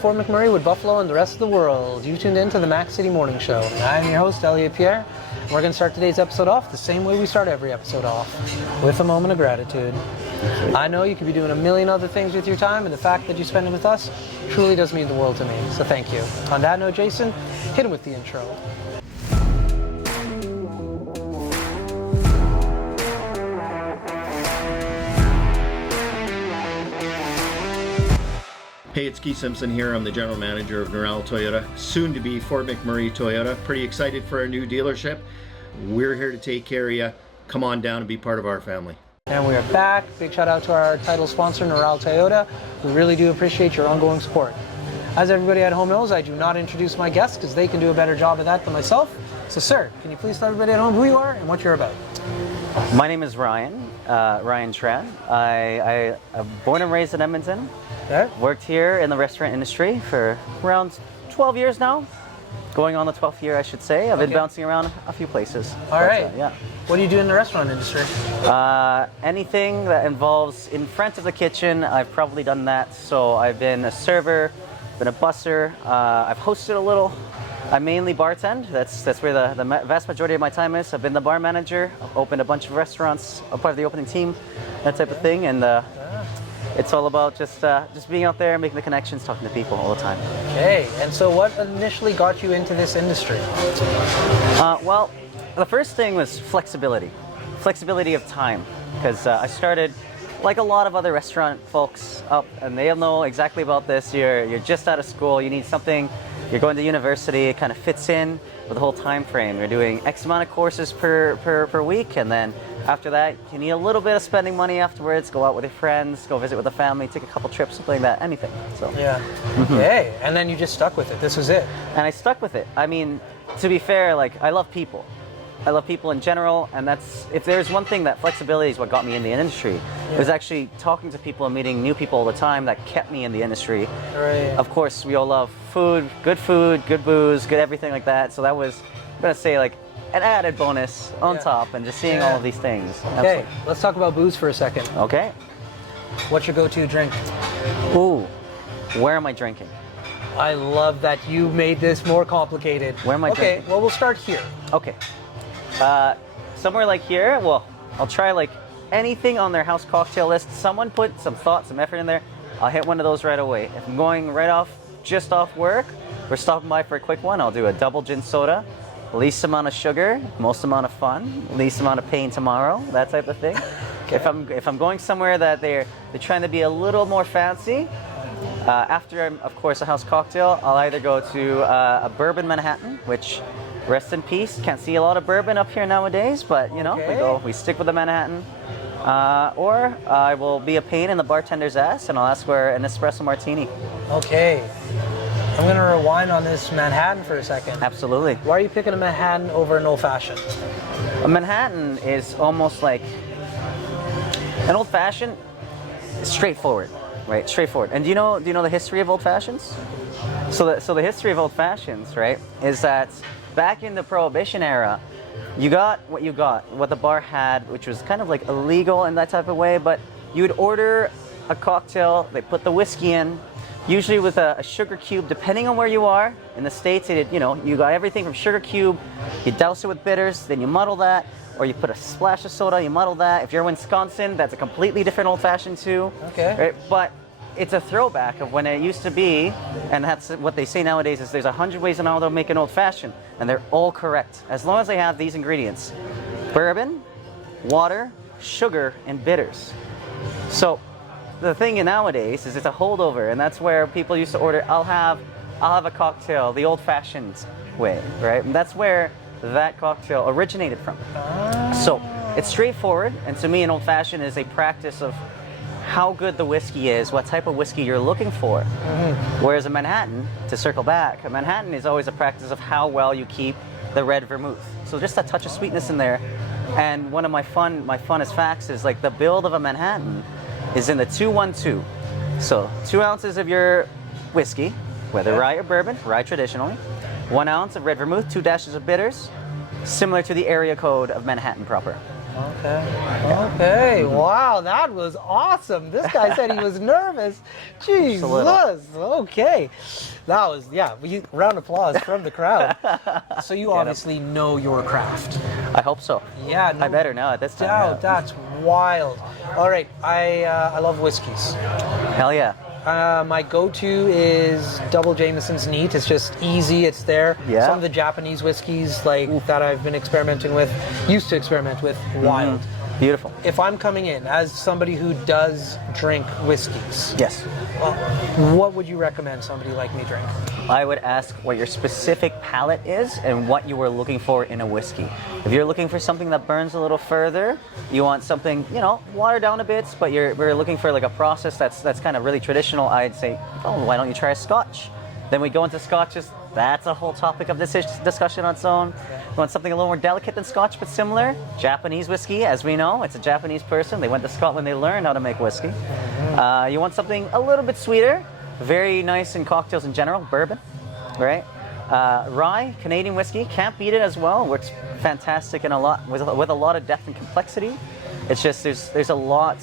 Fort McMurray with Buffalo and the rest of the world. You tuned in to the Mac City Morning Show. I'm your host, Elliot Pierre. We're going to start today's episode off the same way we start every episode off, with a moment of gratitude. I know you could be doing a million other things with your time, and the fact that you spend it with us truly does mean the world to me, so thank you. On that note, Jason, hit him with the intro. Hey, it's Keith Simpson here. I'm the general manager of Norel Toyota, soon to be Fort McMurray Toyota. Pretty excited for our new dealership. We're here to take care of you. Come on down and be part of our family. And we are back. Big shout out to our title sponsor, Norel Toyota. We really do appreciate your ongoing support. As everybody at home knows, I do not introduce my guests because they can do a better job of that than myself. So sir, can you please tell everybody at home who you are and what you're about? My name is Ryan Tran. I'm born and raised in Edmonton. Okay. Worked here in the restaurant industry for around 12 years now. Going on the 12th year, I should say. I've been bouncing around a few places. All right. Yeah. What do you do in the restaurant industry? Anything that involves in front of the kitchen, I've probably done that. So I've been a server, been a busser. I've hosted a little. I mainly bartend. That's where the vast majority of my time is. I've been the bar manager. I've opened a bunch of restaurants. I'm part of the opening team, that type of thing. And it's all about just being out there, making the connections, talking to people all the time. Okay, and so what initially got you into this industry? Well, the first thing was flexibility of time, because I started like a lot of other restaurant folks up, and they'll know exactly about this. You're just out of school, you need something, you're going to university, it kind of fits in with the whole time frame. You're doing X amount of courses per week, and then after that, you need a little bit of spending money afterwards, go out with your friends, go visit with the family, take a couple trips, something like that, anything. So yeah. Okay, and then you just stuck with it. This was it. And I stuck with it. I mean, to be fair, like, I love people. I love people in general, and that's, if there's one thing, that flexibility is what got me in the industry. Yeah. It was actually talking to people and meeting new people all the time that kept me in the industry. Right. Of course, we all love food, good booze, good everything like that. So that was, I'm gonna say, like, an added bonus on top, and just seeing all of these things. Okay, Absolutely. Let's talk about booze for a second. Okay. What's your go-to drink? Ooh, where am I drinking? I love that you made this more complicated. Where am I drinking? Okay, well, we'll start here. Okay. Somewhere like here, well, I'll try like anything on their house cocktail list. Someone put some thought, some effort in there, I'll hit one of those right away. If I'm going just off work, we're stopping by for a quick one, I'll do a double gin soda, least amount of sugar, most amount of fun, least amount of pain tomorrow, that type of thing. Okay. If I'm going somewhere that they're trying to be a little more fancy, after, of course, a house cocktail, I'll either go to a bourbon Manhattan, which, rest in peace, can't see a lot of bourbon up here nowadays, but you know, we stick with the Manhattan. Or I will be a pain in the bartender's ass, and I'll ask for an espresso martini. Okay. I'm going to rewind on this Manhattan for a second. Absolutely. Why are you picking a Manhattan over an old-fashioned? A Manhattan is almost like an old-fashioned, straightforward, right? Straightforward. And do you know the history of old-fashions? So the history of old-fashions, right, is that back in the Prohibition era, you got what the bar had, which was kind of like illegal in that type of way, but you would order a cocktail, they put the whiskey in, usually with a sugar cube, depending on where you are. In the States, you got everything from sugar cube, you douse it with bitters, then you muddle that, or you put a splash of soda, you muddle that. If you're in Wisconsin, that's a completely different old-fashioned too. Okay. Right? But it's a throwback of when it used to be, and that's what they say nowadays, is there's 100 ways in how to make an old-fashioned, and they're all correct, as long as they have these ingredients: bourbon, water, sugar, and bitters. So the thing nowadays is it's a holdover, and that's where people used to order, I'll have a cocktail the old-fashioned way, right? And that's where that cocktail originated from. So it's straightforward, and to me an old-fashioned is a practice of how good the whiskey is, what type of whiskey you're looking for. Whereas a Manhattan, to circle back, a Manhattan is always a practice of how well you keep the red vermouth. So just a touch of sweetness in there. And one of my funnest facts is, like, the build of a Manhattan is in the 2-1-2. So 2 ounces of your whiskey, whether rye or bourbon, rye traditionally, 1 ounce of red vermouth, 2 dashes of bitters, similar to the area code of Manhattan proper. Okay. Wow, that was awesome. This guy said he was nervous. Jesus. Okay. That was, round of applause from the crowd. So you obviously know your craft. I hope so. Yeah. No I better know at this time. doubt. Yeah. That's wild. All right. I love whiskeys. Hell yeah. My go-to is Double Jameson's Neat. It's just easy. It's there. Yeah. Some of the Japanese whiskeys that I've been used to experiment with, wild. Beautiful. If I'm coming in as somebody who does drink whiskeys, Yes. what would you recommend somebody like me drink? I would ask what your specific palate is and what you were looking for in a whiskey. If you're looking for something that burns a little further, you want something, watered down a bit, but we're looking for like a process that's kind of really traditional, I'd say, why don't you try a Scotch? Then we go into Scotches. That's a whole topic of this discussion on its own. You want something a little more delicate than Scotch, but similar? Japanese whiskey, as we know, it's a Japanese person. They went to Scotland, they learned how to make whiskey. You want something a little bit sweeter, very nice in cocktails in general, bourbon, right? Rye, Canadian whiskey, can't beat it as well. Works fantastic and with a lot of depth and complexity. It's just there's a lot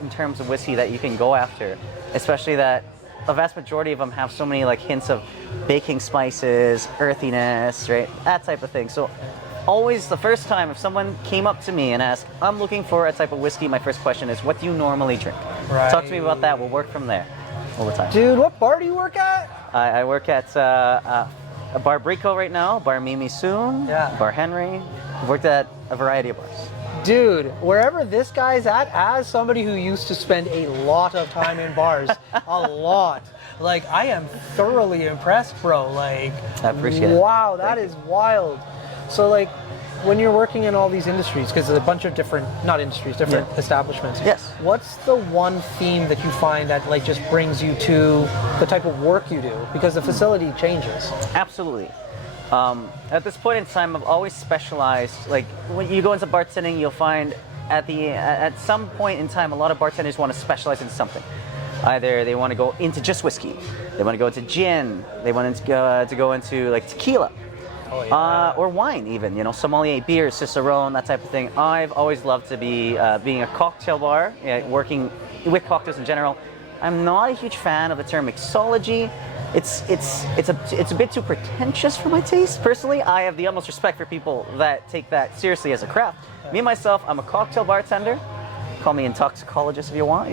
in terms of whiskey that you can go after, especially that a vast majority of them have so many like hints of baking spices, earthiness, right? That type of thing. So always the first time if someone came up to me and asked, I'm looking for a type of whiskey, my first question is, what do you normally drink? Right. Talk to me about that. We'll work from there all the time. Dude, what bar do you work at? I work at a Bar Brico right now, Bar Mimi soon, Bar Henry. I've worked at a variety of bars. Dude, wherever this guy's at, as somebody who used to spend a lot of time in bars, a lot, I am thoroughly impressed, bro. I appreciate it. Wow, that is wild. So, when you're working in all these industries, because there's a bunch of different establishments. Yes. What's the one theme that you find that just brings you to the type of work you do? Because the facility changes. Absolutely. At this point in time, I've always specialized. When you go into bartending, you'll find at some point in time, a lot of bartenders want to specialize in something. Either they want to go into just whiskey, they want to go into gin, they want to go into tequila, or wine even. Sommelier, beer, Cicerone, that type of thing. I've always loved to be being a cocktail bar, working with cocktails in general. I'm not a huge fan of the term mixology. It's a bit too pretentious for my taste. Personally, I have the utmost respect for people that take that seriously as a craft. Me myself, I'm a cocktail bartender. Call me intoxicologist if you want,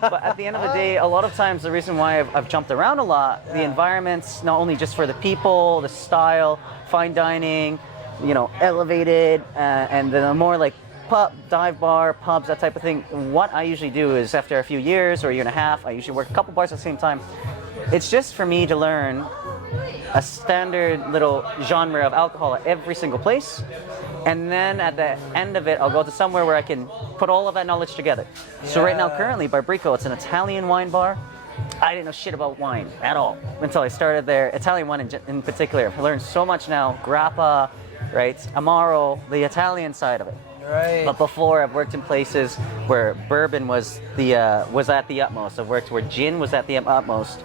But at the end of the day, a lot of times the reason why I've jumped around a lot, the environment's not only just for the people, the style, fine dining, elevated, and the more pub, dive bar, pubs, that type of thing. What I usually do is after a few years or a year and a half, I usually work a couple bars at the same time. It's just for me to learn a standard little genre of alcohol at every single place. And then at the end of it, I'll go to somewhere where I can put all of that knowledge together. So right now, currently, Bar Brico, it's an Italian wine bar. I didn't know shit about wine at all until I started there. Italian wine in particular. I've learned so much now. Grappa, right? Amaro, the Italian side of it. Right. But before, I've worked in places where bourbon was at the utmost. I've worked where gin was at the utmost.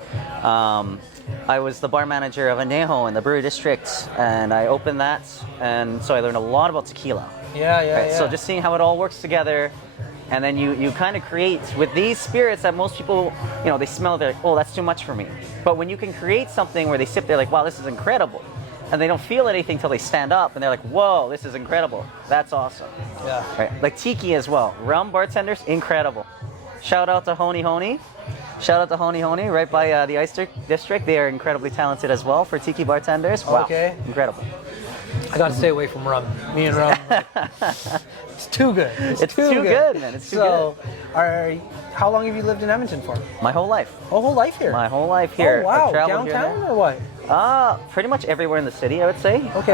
I was the bar manager of Anejo in the Brewery District, and I opened that, and so I learned a lot about tequila. Yeah. So just seeing how it all works together, and then you kind of create with these spirits that most people, they smell, they're like, oh, that's too much for me. But when you can create something where they sip, they're like, wow, this is incredible. And they don't feel anything till they stand up, and they're like, whoa, this is incredible. That's awesome. Yeah. Right? Like tiki as well. Rum bartenders, incredible. Shout out to Honey Honey. Shout out to Honey Honey right by the Ice District. They are incredibly talented as well for tiki bartenders. Wow. Okay. Incredible. I got to stay away from rum. Me and rum. It's too good. It's too good, man. It's too good. How long have you lived in Edmonton for? My whole life. Oh, whole life here? My whole life here. Oh, wow. I've traveled Downtown here or what? Pretty much everywhere in the city, I would say. Okay.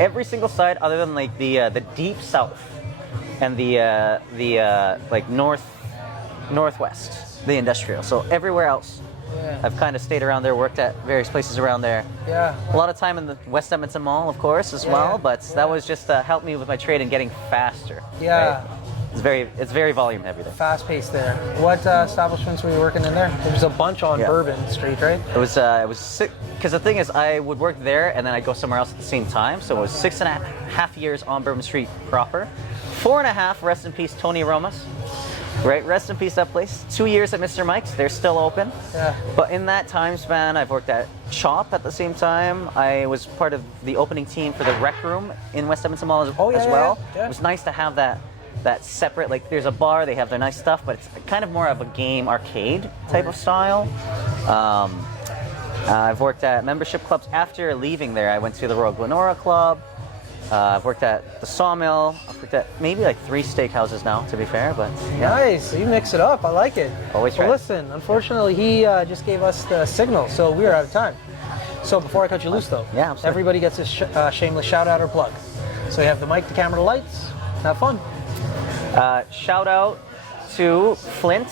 Every single side other than the deep south and the northwest, the industrial. So everywhere else. Yeah. I've kind of stayed around there, worked at various places around there. Yeah. A lot of time in the West Edmonton Mall, of course, as well, but that was just helped me with my trade and getting faster. Yeah. Right? It's very volume heavy there. Fast paced there. What establishments were you working in there? There's a bunch on Bourbon Street, right? It was because the thing is, I would work there and then I'd go somewhere else at the same time. So it was 6.5 years on Bourbon Street proper. 4.5, rest in peace, Tony Aromas. Right, rest in peace that place. 2 years at Mr. Mike's, they're still open. Yeah. But in that time span, I've worked at Chop at the same time. I was part of the opening team for the Rec Room in West Edmonton Mall as well. Yeah. It was nice to have that separate, like there's a bar, they have their nice stuff, but it's kind of more of a game arcade type of style. I've worked at membership clubs. After leaving there, I went to the Royal Glenora Club. I've worked at the Sawmill. I've worked at maybe like 3 steakhouses now, to be fair, but yeah. Nice, you mix it up. I like it. Always try. Well, listen, unfortunately, he just gave us the signal, so we are out of time. So before I cut you loose, though, everybody gets a shameless shout out or plug. So you have the mic, the camera, the lights. Have fun. Shout out to Flint,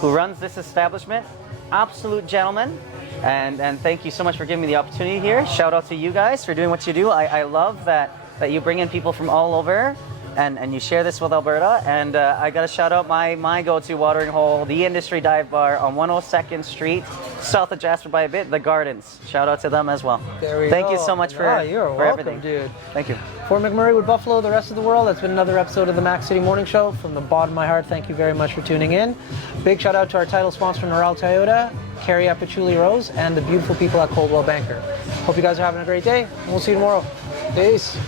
who runs this establishment. Absolute gentleman. And thank you so much for giving me the opportunity here. Shout out to you guys for doing what you do. I love that you bring in people from all over and you share this with Alberta. And I got to shout out my go-to watering hole, the Industry Dive Bar on 102nd Street, south of Jasper by a bit, the Gardens. Shout out to them as well. There we Thank go. you so much for welcome, everything. Dude. Thank you. Fort McMurray with Buffalo, the rest of the world. That's been another episode of the Mac City Morning Show. From the bottom of my heart, thank you very much for tuning in. Big shout out to our title sponsor, Norel Toyota, Carrie at Patchouli Rose, and the beautiful people at Coldwell Banker. Hope you guys are having a great day, and we'll see you tomorrow. Peace.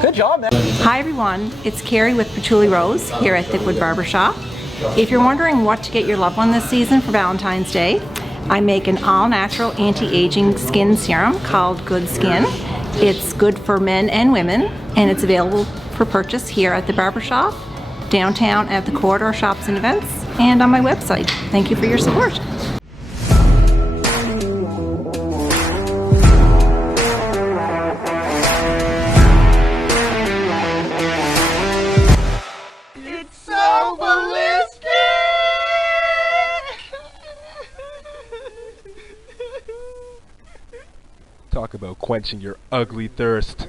Good job, man. Hi everyone, it's Carrie with Patchouli Rose here at Thickwood Barbershop. If you're wondering what to get your loved one this season for Valentine's Day, I make an all-natural anti-aging skin serum called Good Skin. It's good for men and women, and it's available for purchase here at the barbershop, downtown at the Corridor Shops and Events, and on my website. Thank you for your support. Talk about quenching your ugly thirst.